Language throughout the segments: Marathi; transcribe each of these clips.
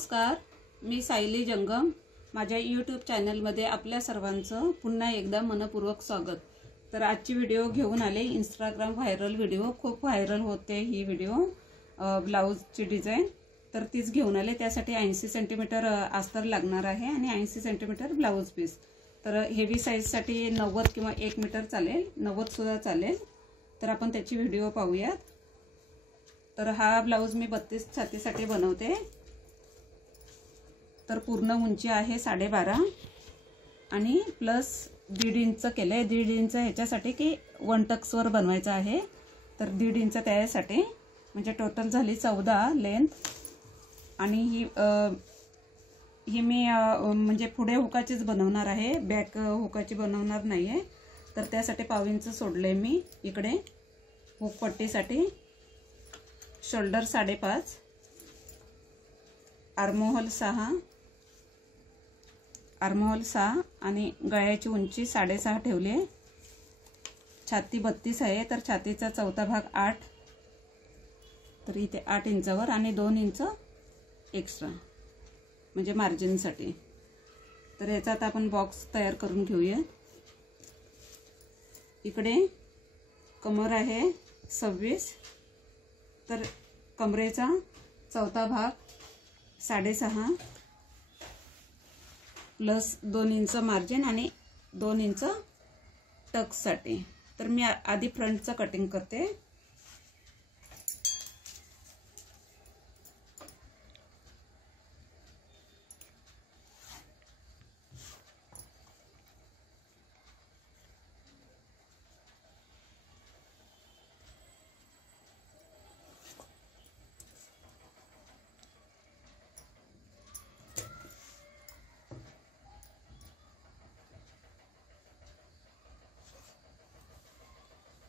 नमस्कार, मी सायली जंगम। माझ्या यूट्यूब चॅनलमध्ये आपल्या सर्वांचं पुन्हा एकदा मनपूर्वक स्वागत। तर आजची व्हिडिओ घेऊन आले इंस्टाग्राम व्हायरल व्हिडिओ, खूप व्हायरल होते ही व्हिडिओ ब्लाउजची डिझाइन। तर तीच घेऊन आले। त्यासाठी 80 सेंटीमीटर अस्तर लागणार आहे आणि 80 सेंटीमीटर ब्लाउज पीस। तर हेवी साईजसाठी 90 किंवा 1 मीटर चालेल, 90 सुद्धा चालेल। तर आपण त्याची व्हिडिओ पाहूयात। तर हा ब्लाउज मी 32 छातीसाठी बनवते। तर पूर्ण उंची आहे 12.5 आणि प्लस 1.5 इंच केले। 1.5 इंच ह्याच्यासाठी की 1 टक्सवर बनवायचा आहे। तर 1.5 इंच त्यासाठी म्हणजे टोटल झाली 14 लेंथ। आणि ही मी म्हणजे पुढे हुकाचीच बनवणार आहे, बॅक हुकाची बनवणार नाहीये। तर त्यासाठी 1/2 इंच सोडले मी इकडे हुक पट्टीसाठी। शोल्डर 5.5, आर्महोल 6 आणि गळ्याची उंची 6.5 ठेवली। छाती 32 आहे, तर छातीचा चौथा भाग 8, तर इथे 8 इंचावर आणि 2 इंच एक्स्ट्रा म्हणजे मार्जिनसाठी। तर याचा आता आपण बॉक्स तयार करून घेऊया। इकडे कमर आहे 26, तर कमरेचा चौथा भाग 6.5 प्लस 2 इंच मार्जिन आणि 2 इंच टक्ससाठी। तर मी आधी फ्रंटचं कटिंग करते।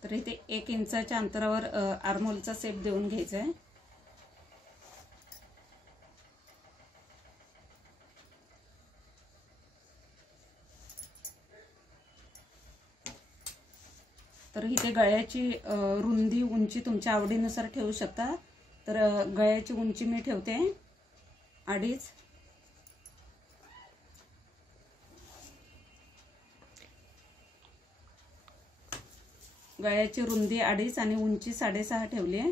तर इथे 1 इंचाच्या अंतरावर आर्महोलचा शेप देऊन घ्यायचा आहे। तर इथे गळ्याची रुंदी उंची तुमच्या आवडीनुसार ठेवू शकता। तर गळ्याची उंची मी ठेवते 2.5। गळ्याची रुंदी 2.5 आणि उंची 6.5 ठेवली आहे।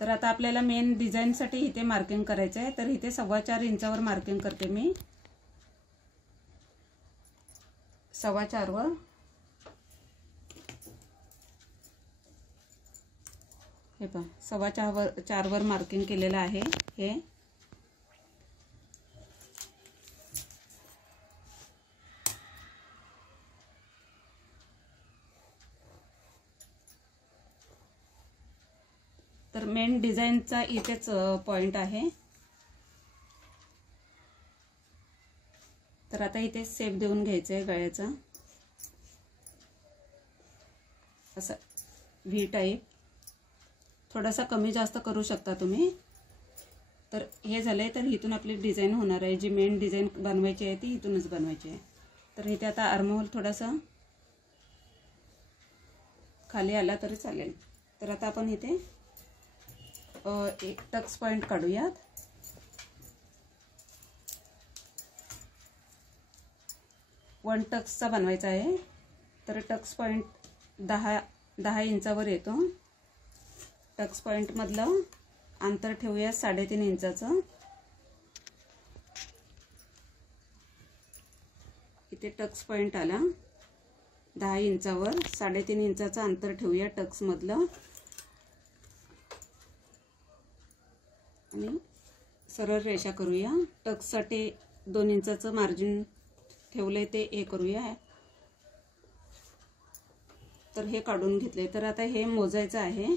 तर आता आपल्याला मेन डिझाइन साठी इथे मार्किंग करायचं आहे। तर इथे 4.25 इंचावर मार्किंग करते मी। 4.25 वर हे पहा 4.25 वर मार्किंग केलेलं आहे हे। तर मेन डिझाइनचा इथेच पॉइंट आहे। तर आता इथे शेप देऊन घ्यायचा आहे गळ्याचा, असं व्ही टाइप। थोडासा कमी जास्त करू शकता तुम्ही। तर हे झाले, तर इथून आपली डिझाइन होणार आहे। जी मेन डिझाइन बनवायची आहे ती इथूनच बनवायची आहे। तर इथे आता आर्महोल थोडासा खाली आला तरी चालेल। तर आता आपण इथे एक टक्स पॉइंट काढूयात। वन टक्सचा बनवायचा आहे। तर टक्स पॉइंट 10 इंचावर येतो। टक्स पॉइंट मधलं अंतर ठेवूया 3.5 इंचाचं। इथे टक्स पॉइंट आला 10 इंचावर, 3.5 इंचाचं अंतर ठेवूया टक्स मधलं आणि सरळ रेषा करूया। टक्ससाठी 2 इंचाचं मार्जिन ठेवले ते हे करूया। तर हे काढून घेतले। तर आता हे मोजायचं आहे।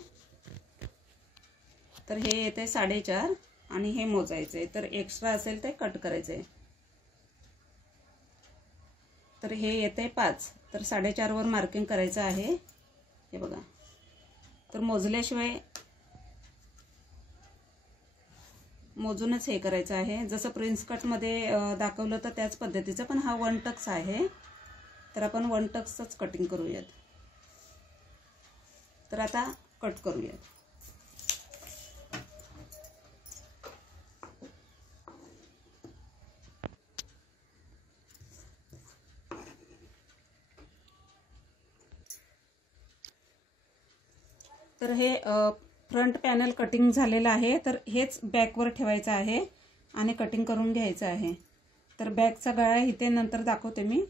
तर हे येते 4.5 आणि हे मोजायचं आहे। तर एक्स्ट्रा असेल ते कट करायचं आहे। तर हे येते 5, तर 4.5 वर मार्किंग करायचं आहे। हे बघा, तर मोजल्याशिवाय मोजूनच हे करायचं आहे। जसं प्रिन्स कट मध्ये दाखवलं तर त्याच पद्धतीचं, पण हा 1 टक्स आहे। तर आपण 1 टक्सच कटिंग करूयात। तर आता कट करूया. तर हे फ्रंट पॅनल कटिंग झालेलं आहे. तर हेच बॅकवर ठेवायचं आहे आणि कटिंग करून घ्यायचं आहे. तर बॅकचा गळा इथे नंतर दाखवते मी.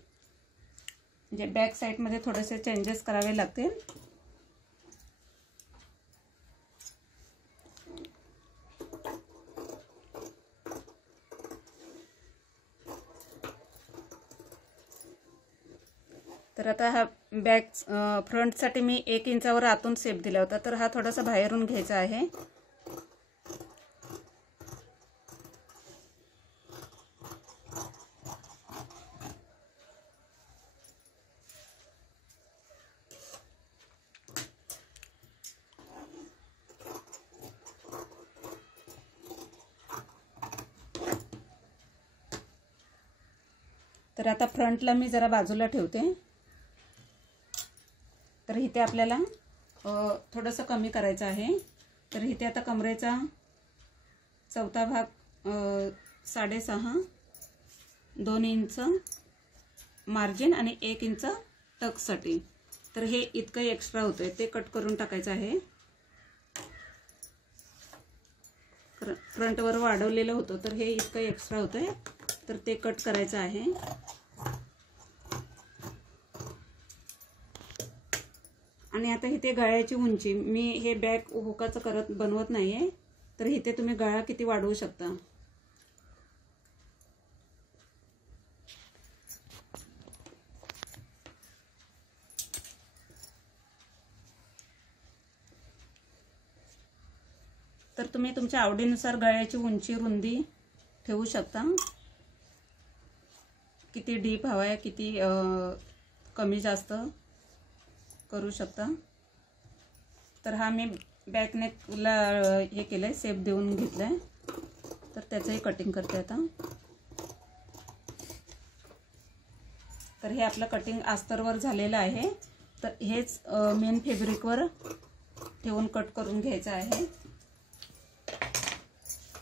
म्हणजे बॅक साईडमध्ये थोडेसे चेंजेस करावे लागतील. तर आता हा बॅक फ्रंटसाठी मी 1 इंचावर आतून शेप दिला होता. तर हा थोडासा बाहेरून घ्यायचा आहे. तर आता फ्रंटला मी जरा बाजूला ठेवते. तर इथे आपल्याला थोडंसं कमी करायचं आहे. तर इथे आता कमरेचा चौथा भाग 6.5 2 इंच मार्जिन आणि 1 इंच टक्ससाठी. तर हे इतकं एक्स्ट्रा होतंय ते कट करून टाकायचं आहे. फ्रंटवर वाढवलेलं होतं तर हे इतकं एक्स्ट्रा होतंय तर ते कट करायचं आहे. आणि आता इथे गळ्याची उंची मी हे बॅक हुकाचं बनवत नाहीये. तर इथे तुम्ही गळा किती वाढवू शकता. तर तुम्ही तुमच्या आवडीनुसार गळ्याची उंची रुंदी ठेवू शकता. किती डीप हवाय किती कमी जास्त करू शकता. तर हा मी बॅक नेकला हे केलंय शेप देऊन घेतलाय. तर त्याचंही कटिंग करते आता. तर हे आपलं कटिंग अस्तरवर झालेलं आहे. तर हेच मेन फॅब्रिकवर ठेवून कट करून घ्यायचं आहे.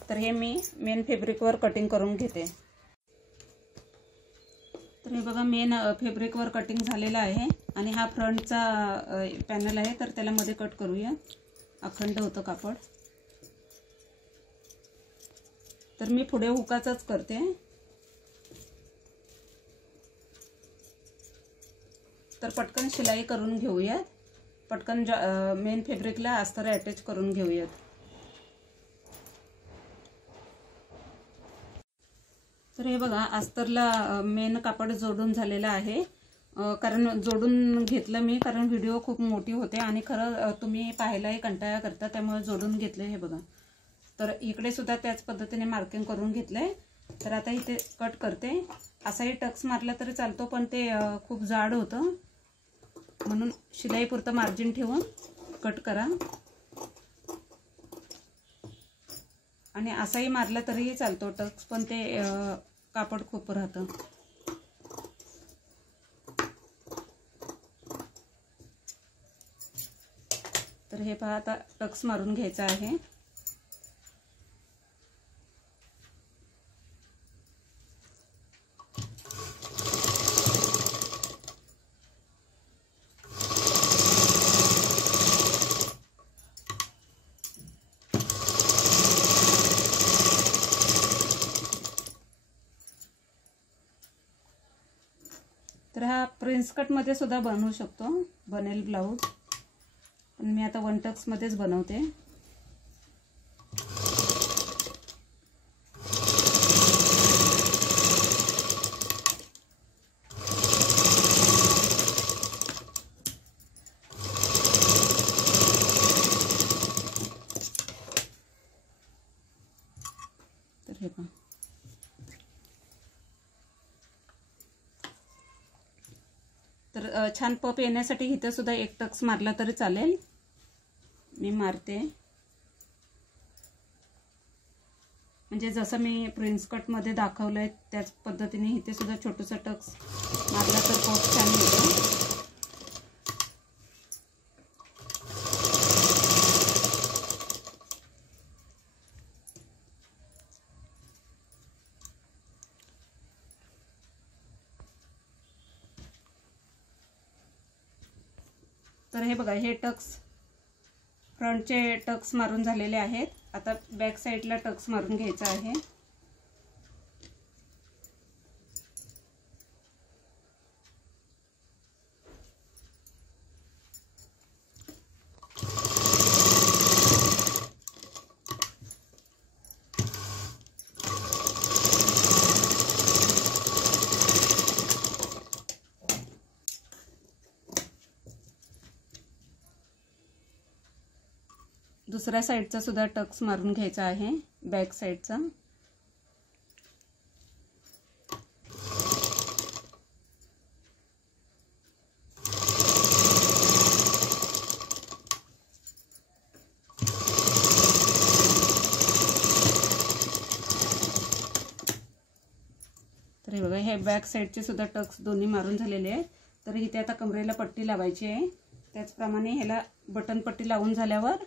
तर हे मी मेन फॅब्रिकवर कटिंग करून घेते. तर हे बघा मेन फॅब्रिकवर कटिंग झालेलं आहे आणि हा फ्रंटचा पॅनल आहे. तर त्याला मध्ये कट करूया. अखंड होतं कापड. तर मी पुढे हुकाचाच करते. तर पटकन शिलाई करून घेऊयात. पटकन मेन फॅब्रिकला अस्तर अटॅच करून घेऊयात. तर हे बघा अस्तरला मेन कापड जोडून झालेलं आहे. कारण जोडून घेतलं मी कारण व्हिडिओ खूप मोठी होते आणि खरं तुम्ही पाहायलाही कंटाळा करता त्यामुळे जोडून घेतले. हे बघा. तर इकडे सुद्धा त्याच पद्धतीने मार्किंग करून घेतलंय. तर आता इथे कट करते. असाही टक्स मारला तरी चालतो पण ते खूप जाड होतं म्हणून शिलाईपुरतं मार्जिन ठेवून कट करा. आणि असाही मारला तरीही चालतो टक्स पण ते कापड खूप राहतं. तर हे पहा आता टक्स मारून घ्यायचा आहे. तर हा प्रिन्स कट मध्ये सुद्धा बनवू शकतो. बनेल ब्लाऊज पण मी आता 1 टक्स मध्येच बनवते. तर हे पहा. तर छान पप येण्यासाठी इथे सुद्धा 1 टक्स मारला तरी चालेल. मी मारते. म्हणजे जसं मी प्रिन्स कट मध्ये दाखवलंय त्याच पद्धतीने इथे सुद्धा छोटंसं टक्स मारला तर पप छान येतो. तर हे बघा, हे टक्स फ्रंटचे टक्स मारून झालेले आहेत. आता बॅक साईडला टक्स मारून घ्यायचा आहे. दुसऱ्या साईडचा सुद्धा टक्स मारून घ्यायचा आहे, बॅक साईडचा. तर हे बघा, हे बॅक साईडचे सुद्धा टक्स दोन्ही मारून झालेले आहेत. तर इथे आता कमरेला पट्टी लावायची आहे. त्याचप्रमाणे ह्याला बटन पट्टी लावून झाल्यावर,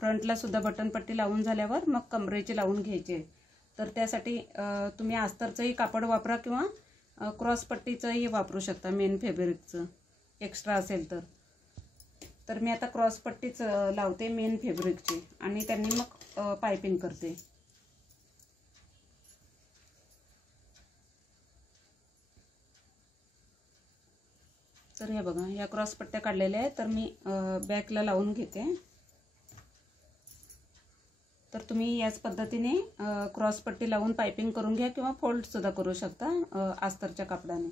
फ्रंटला सुद्धा बटन पट्टी लावून झाल्यावर मग कमरेचे लावून घ्यायचे. तर त्यासाठी तुम्ही अस्तरचंही कापड वापरा किंवा क्रॉस पट्टीचंही वापरू शकता, मेन फॅब्रिकचं एक्स्ट्रा असेल तर. तर मी आता क्रॉस पट्टीच लावते मेन फॅब्रिकची आणि त्यांनी मग पायपिंग करते. तर हे बघा, या क्रॉस पट्ट्या काढलेल्या आहेत. तर मी बॅकला लावून घेते. तर तुम्ही याच पद्धतीने क्रॉस पट्टी लावून पायपिंग करून घ्या किंवा फोल्ड सुद्धा करू शकता अस्तरच्या कापडाने.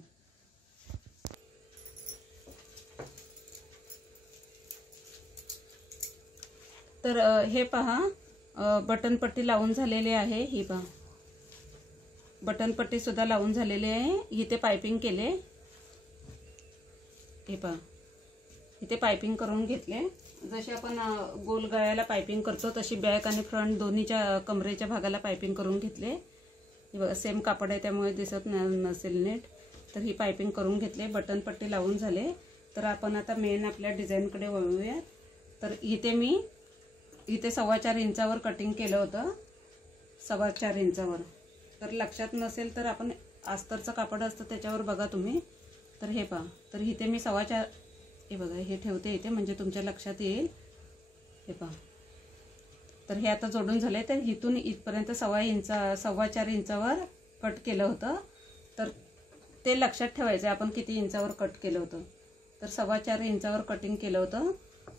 तर हे पहा, बटन पट्टी लावून झालेली आहे. ही पहा, बटन पट्टी सुद्धा लावून झालेली आहे. इथे पायपिंग केले. हे पहा, इथे पायपिंग करून घेतले. जशी आपण गोल गळ्याला पायपिंग करतो तशी बॅक आणि फ्रंट दोन्हीच्या कमरेच्या भागाला पायपिंग करून घेतले. हे बघा, सेम कापड आहे त्यामुळे दिसत नसेल नीट. तर ही पायपिंग करून घेतले, बटन पट्टी लावून झाले. तर आपण आता मेन आपल्या डिझाईनकडे वळूया. तर इथे 4.25 इंचावर कटिंग केलं होतं, 4.25 इंचावर. तर लक्षात नसेल तर आपण अस्तरचं कापड असतं त्याच्यावर बघा तुम्ही. तर हे पहा, तर इथे मी 4.25, हे बघा, हे ठेवते इथे म्हणजे तुमच्या लक्षात येईल. हे पहा, तर हे आता जोडून झाले. तर इथून इथपर्यंत 4.25 इंचावर कट केलं होतं. तर ते लक्षात ठेवायचं आपण किती इंचावर कट केलं होतं. तर 4.25 इंचावर कटिंग केलं होतं.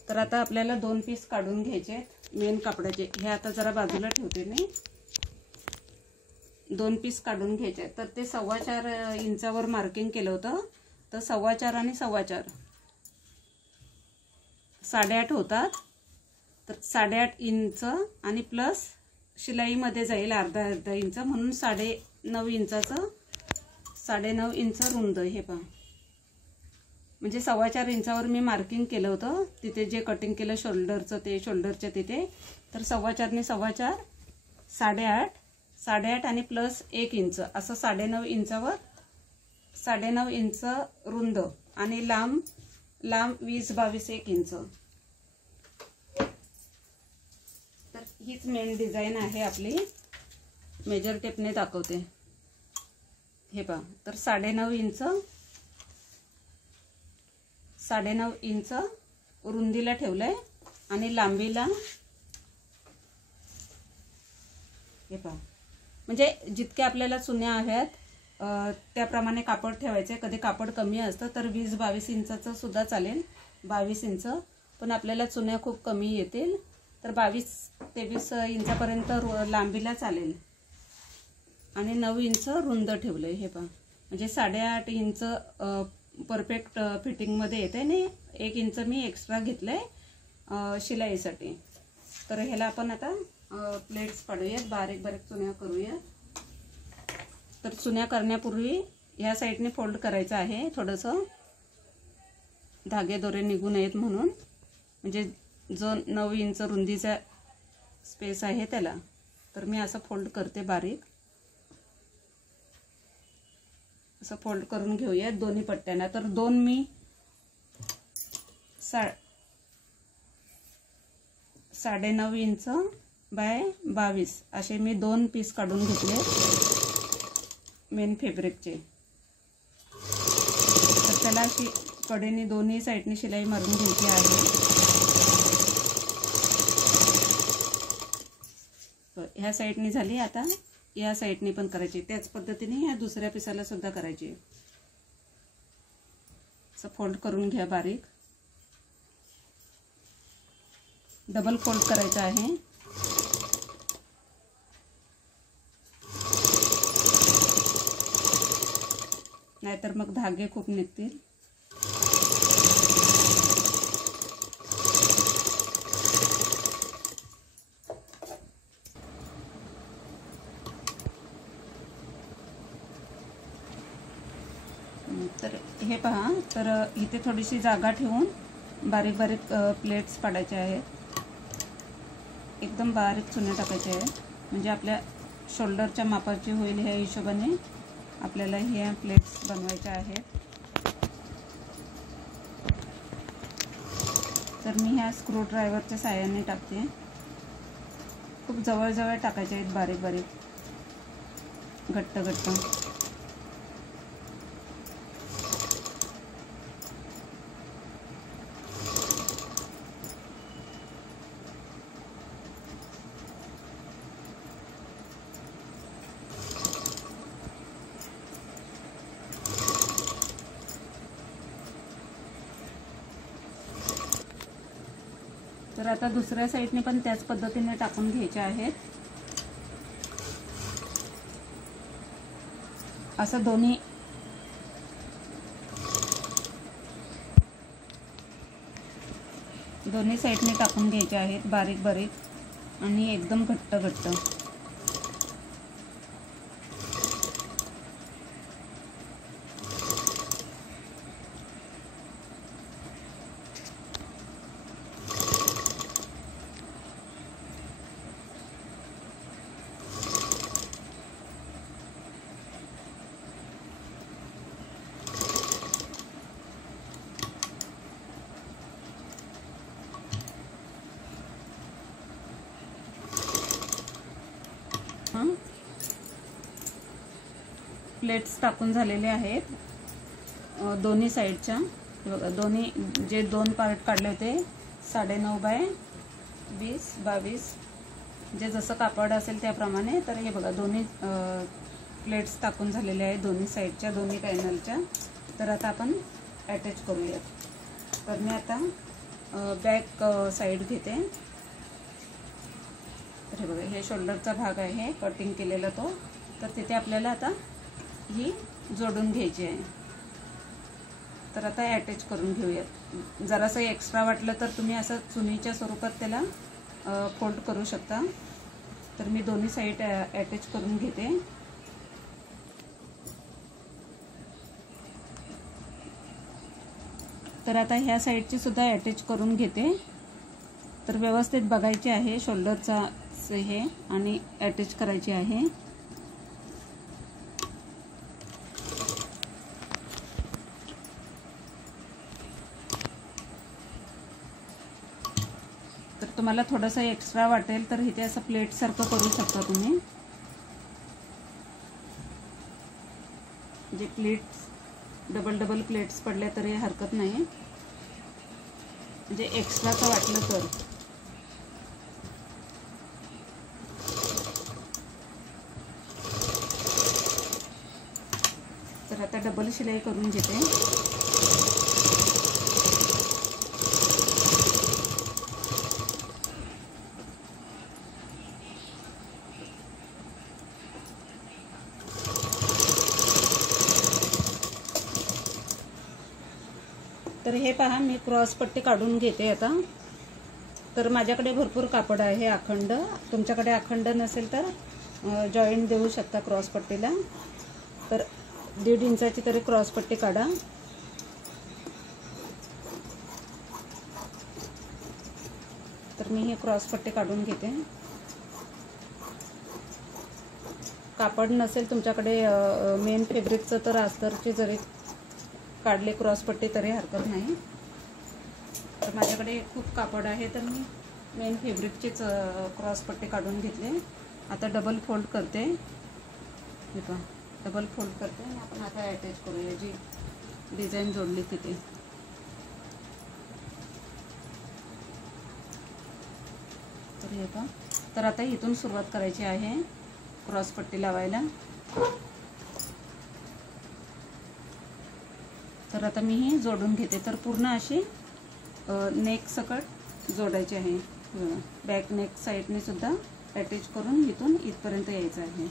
तर आता आपल्याला 2 पीस काढून घ्यायचे मेन कापडाचे. हे आता जरा बाजूला ठेवते मी. 2 पीस काढून घ्यायचे. तर ते 4.25 इंचावर मार्किंग केलं होतं. तर 4.25 आणि 4.25 8.5 होतात. तर 8.5 इंच आणि प्लस शिलाईमध्ये जाईल अर्धा इंच, म्हणून 9.5 इंचाचं 9.5 इंच रुंद. हे पहा, म्हणजे 4.25 इंचावर मी मार्किंग केलं होतं तिथे जे कटिंग केलं शोल्डरचं, ते शोल्डरच्या तिथे. तर 4.25 ने 4.25 8.5 आणि प्लस 1 इंच असं 9.5 इंचावर 9.5 इंच रुंद आणि लांब 20-22 1 इंच. तर हीच मेन डिझाईन आहे आपली. मेजर टेपने दाखवते. हे पहा, तर 9.5 इंच रुंदीला ठेवलंय आणि लांबीला, हे पहा, म्हणजे जितक्या आपल्याला चुन्या हव्यात त्याप्रमाणे कापड ठेवायचे. कधी कापड कमी असतं तर 20-22 इंचाचं सुद्धा चालेल, 22 इंच. पण आपल्याला चुन्या खूप कमी येतील तर 22-23 इंचापर्यंत लांबीला चालेल. आणि 9 इंच रुंद ठेवलंय. हे पहा, म्हणजे 8.5 इंच परफेक्ट फिटिंगमध्ये येते आणि 1 इंच मी एक्स्ट्रा घेतलंय शिलाईसाठी. तर ह्याला आपण आता प्लेट्स पाडूयात, बारीक बारीक चुन्या करूया. तर चुन्या करण्यापूर्वी ह्या साईडने फोल्ड करायचं आहे थोडंसं, धागे दोरे निघू नयेत म्हणून. म्हणजे जो 9 इंच रुंदीचा स्पेस आहे त्याला. तर मी असं फोल्ड करते बारीक, असं फोल्ड करून घेऊया दोन्ही पट्ट्यांना. तर 2 मी 9.5 इंच बाय 22 असे मी 2 पीस काढून घेतले मेन फॅब्रिकचे. तर त्याला अशी कडेने दोन्ही साईडने शिलाई मारून घ्यायची आहे. ह्या साईडने झाली. आता या साईडने पण करायची. त्याच पद्धतीने ह्या दुसऱ्या पिसाला सुद्धा करायची. असं फोल्ड करून घ्या बारीक. डबल फोल्ड करायचं आहे. नाहीतर मग धागे खूप निघतील. तर हे पहा, तर इथे थोडीशी जागा ठेवून बारीक बारीक प्लेट्स पाडायचे आहेत. एकदम बारीक चुने टाकायचे आहेत, म्हणजे आपल्या शोल्डरच्या मापाची होईल ह्या हिशोबाने आपल्याला ह्या प्लेट्स बनवायच्या आहेत. तर मी ह्या स्क्रू ड्रायव्हरच्या साहाय्याने टाकते. खूप जवळ टाकायचे आहेत, बारीक बारीक घट्ट घट्ट. तर आता दुसऱ्या साईडने पण त्याच पद्धतीने टाकून घ्यायचे आहेत. असं दोन्ही साईडने टाकून घ्यायचे आहेत, बारीक बारीक आणि एकदम घट्ट घट्ट. प्लेट्स टाकून झालेले आहेत दोन्ही साईडच्या. बघा, दोन्ही जे दोन पार्ट काढले होते 9.5 बाय 20 22, जे जसं कापड असेल त्याप्रमाणे. तर हे बघा, दोन्ही प्लेट्स टाकून झालेले आहेत दोन्ही साईडच्या, दोन्ही पॅनलच्या. तर आता आपण अटॅच करूयात. तर मी आता बॅक साईड घेते. तर हे बघा, हे शोल्डरचा भाग आहे कटिंग केलेला तो. तर तिथे आपल्याला आता ही जोडून घ्यायची आहे. तर आता अटॅच करून घेऊयात. जरासं एक्स्ट्रा वाटलं तर तुम्ही असं चुनीच्या स्वरूपात त्याला फोल्ड करू शकता. तर मी दोन्ही साईड अटॅच करून घेते. तर आता ह्या साईडची सुद्धा अटॅच करून घेते. तर व्यवस्थित बघायचे आहे शोल्डरचा हे आणि अटॅच करायची आहे. तर तुम्हाला थोडंसं एक्स्ट्रा वाटेल तर इथे असं प्लेट सारखं करू शकता तुम्ही. जे प्लेट्स डबल प्लेट्स पडल्या तरी हरकत नाही, म्हणजे एक्स्ट्राचं वाटलं तर. तर आता डबल शिलाई करून घेते. तर हे पहा, मी क्रॉस पट्टी काढून घेते आता. तर माझ्याकडे भरपूर कापड आहे अखंड. तुमच्याकडे अखंड नसेल तर जॉईंट देऊ शकता क्रॉस पट्टीला. तर 1.5 इंचाची तरी क्रॉस पट्टी काढा. तर मी ही क्रॉस पट्टी काढून घेते. कापड नसेल तुमच्याकडे मेन फॅब्रिकचं तर अस्तरची जरी काढले क्रॉस पट्टी तरी हरकत नाही. तर माझ्याकडे खूप कापड आहे तर मी मेन फॅब्रिकचीच क्रॉस पट्टी काढून घेतले. आता डबल फोल्ड करते. हे पहा, डबल फोल्ड करते आणि आपण आता अटॅच करूया जी डिझाईन जोडली तिथे. हे पहा. तर आता इथून सुरुवात करायची आहे क्रॉस पट्टी लावायला. तर आता मी ही जोडून घेते. तर पूर्ण अशी नेक सकट जोडायची आहे. बॅक नेक साईडने सुद्धा अटॅच करून इथून इथपर्यंत यायचं आहे.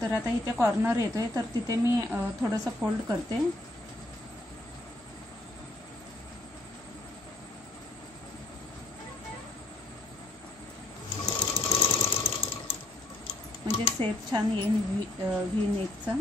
तर आता इथे कॉर्नर येतोय, तर तिथे मी थोडंसं फोल्ड करते. म्हणजे शेप छान येईल व्ही नेकचा.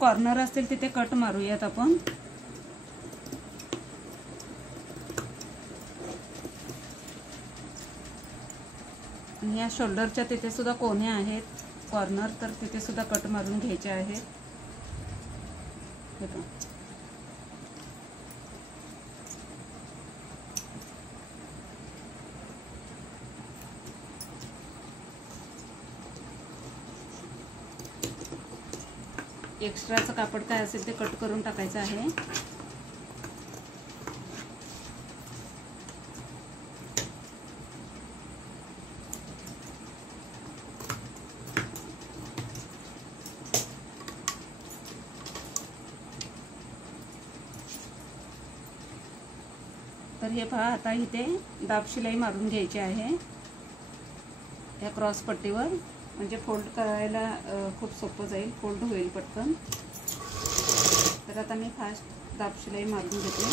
कॉर्नर असतील तिथे कट मारूयात आपण. आणि या शोल्डरच्या तिथे सुद्धा कोने आहेत कॉर्नर, तर तिथे सुद्धा कट मारून घ्यायचे आहेत. एक्स्ट्राचं कापड काय असेल ते कट करून टाकायचं आहे. तर हे पहा, आता इथे दाब शिलाई मारून घ्यायची आहे या क्रॉस पट्टीवर. म्हणजे फोल्ड करायला खूप सोपं जाईल, फोल्ड होईल पटकन. तर आता मी फास्ट दाब शिलाई मारून घेते.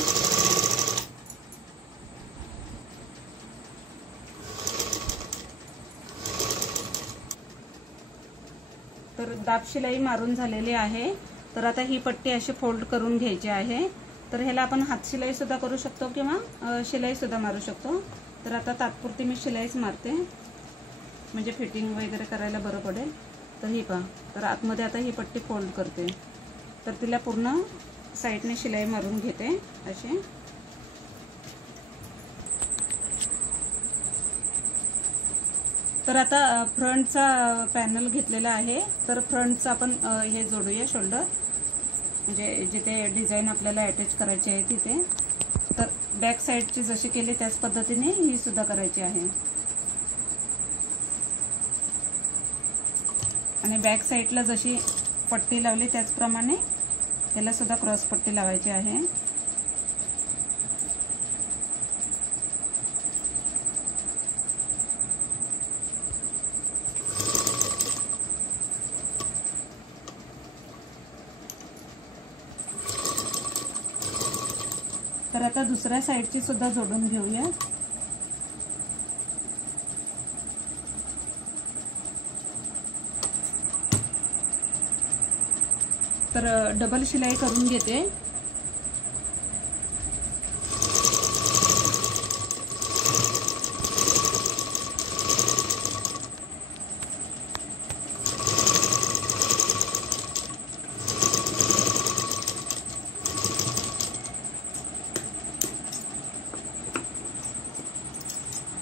तर दाब शिलाई मारून झालेली आहे. तर आता ही पट्टी अशी फोल्ड करून घ्यायची आहे. तर ह्याला आपण हात शिलाई सुद्धा करू शकतो किंवा शिलाई सुद्धा मारू शकतो. तर आता तात्पुरती मी शिलाईच मारते, म्हणजे फिटिंग वगैरे करायला बरं पडेल. तर ही पहा, तर आतमध्ये आता ही पट्टी फोल्ड करते. तर तिला पूर्ण साईडने शिलाई मारून घेते अशी. तर आता फ्रंटचा पॅनल घेतलेला आहे. तर फ्रंटचा आपण हे जोडूया शोल्डर, म्हणजे जिथे डिझाईन आपल्याला अटॅच करायची आहे तिथे. तर बॅक साईडची जशी केली त्याच पद्धतीने ही सुद्धा करायची आहे. आणि बॅक साईडला जशी पट्टी लावली त्याचप्रमाणे याला सुद्धा क्रॉस पट्टी लावायची आहे. तर आता दुसऱ्या साईडची सुद्धा जोडून घेऊया. तर डबल शिलाई करून घेते।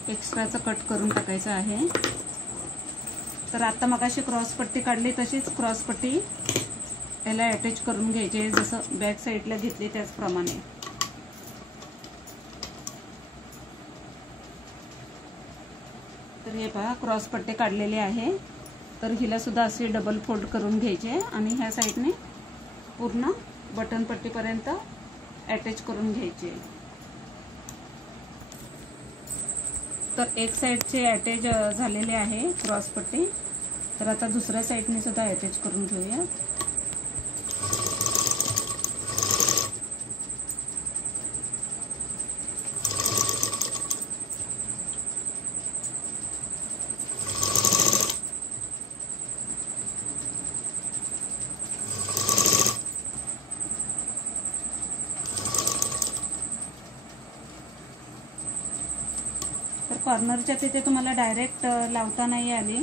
एक्स्ट्राचं कट करून टाकायचं आहे। तर आता मगाशी क्रॉस पट्टी काढली तशीच क्रॉस पट्टी याला अटॅच करून घ्यायची आहे, जसं बॅक साईडला घेतली त्याचप्रमाणे। तर हे पहा क्रॉस पट्टी काढलेली आहे। तर हिला सुद्धा असे डबल फोल्ड करून घ्यायचे आणि ह्या साईडने पूर्ण बटन पट्टीपर्यंत अटॅच करून घ्यायचे। तर एक साईडचे अटॅच झालेले आहे क्रॉस पट्टी। तर आता दुसऱ्या साईडने सुद्धा अटॅच करून घेऊया। कॉर्नरच्या तिथे तुम्हाला डायरेक्ट लावता नाही आली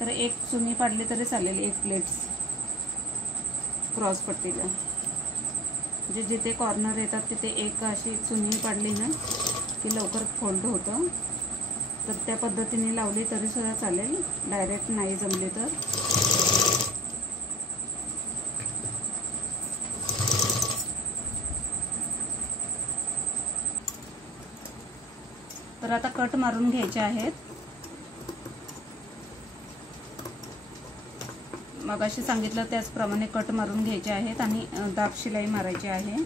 तर एक चुनी पाडली तरी चालेल, एक प्लेट्स क्रॉस पट्टीला, म्हणजे जिथे कॉर्नर येतात तिथे एक अशी चुनी पाडली ना की लवकर फोल्ड होतं। तर त्या पद्धतीने लावली तरी सुद्धा चालेल, डायरेक्ट नाही जमली तर। तर आता कट मारून घ्यायचे आहेत। मगाशी सांगितलं त्याचप्रमाणे कट मारून घ्यायचे आहेत आणि दाब शिलाई मारायची आहे।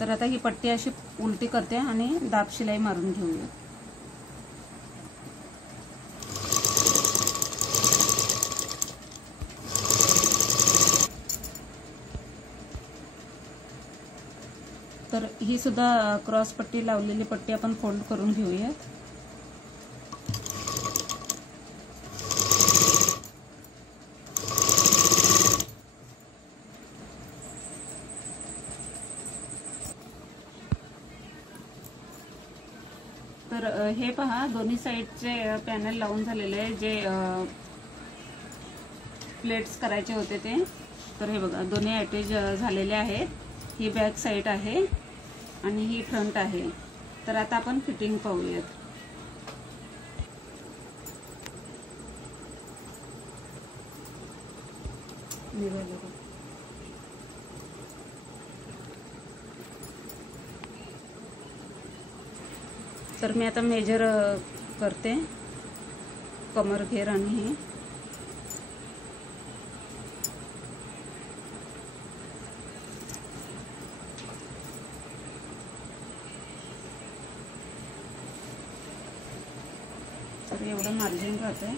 तर आता ही पट्टी अशी उलटी करते आणि दाब शिलाई मारून घेऊया। तर ही सुद्धा क्रॉस पट्टी लावलेली पट्टी आपण फोल्ड करून घेऊयात। तर हे पहा दोन्ही साईडचे पॅनल लावून झालेले आहे, जे प्लेट्स करायचे होते ते। तर हे बघा दोन्ही अटॅच झालेले आहेत। ही बॅक साईड आहे आणि ही फ्रंट आहे। तर आता आपण फिटिंग पाहूयात। तर मी आता मेजर करते कमर घेर आणि हे। तर एवढं मार्जिन राहतंय।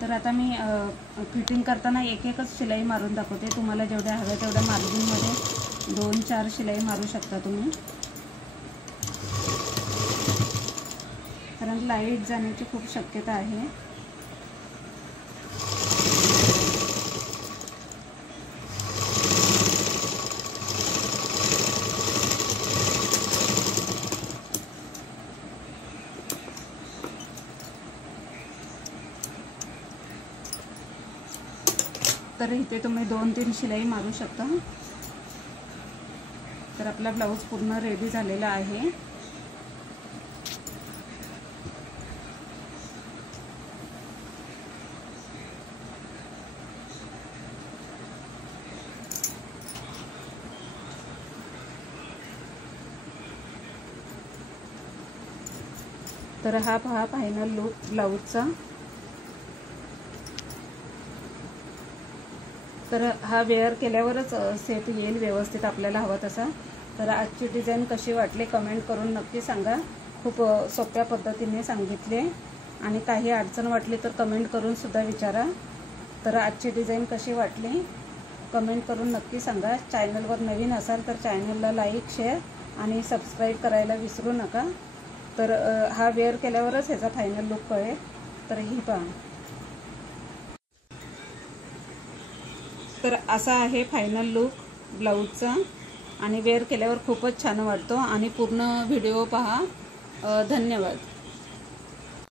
तर आता मी फिटिंग करताना एक एकच शिलाई मारून दाखवते। तुम्हाला जेवढ्या हव्या तेवढ्या मार्जिनमध्ये 2-4 शिलाई मारू शकता तुम्ही, कारण लाईट जाण्याची खूप शक्यता आहे। तर इथे तुम्ही 2-3 शिलाई मारू शकता। तर आपला ब्लाऊज पूर्ण रेडी झालेला आहे। तर हा पहा फायनल लुक ब्लाऊजचा। तर हा वेअर केल्यावरच सेट येईल व्यवस्थित आपल्याला हवा तसा। तर आजची डिझाईन कशी वाटली कमेंट करून नक्की सांगा. खूप सोप्या पद्धतीने सांगितले आणि काही अडचण वाटली तर कमेंट करून सुद्धा विचारा. तर आजची डिझाईन कशी वाटली कमेंट करून नक्की सांगा. चॅनलवर नवीन असाल तर चॅनलला लाईक शेअर आणि सबस्क्राईब करायला विसरू नका. तर हा वेअर केल्यावरच ह्याचा फायनल लुक कळेल. तर ही पहा. तर असा आहे फायनल लुक ब्लाऊजचा आणि वेअर केल्यावर खूपच छान वाटतो. आणि पूर्ण व्हिडिओ पहा. धन्यवाद.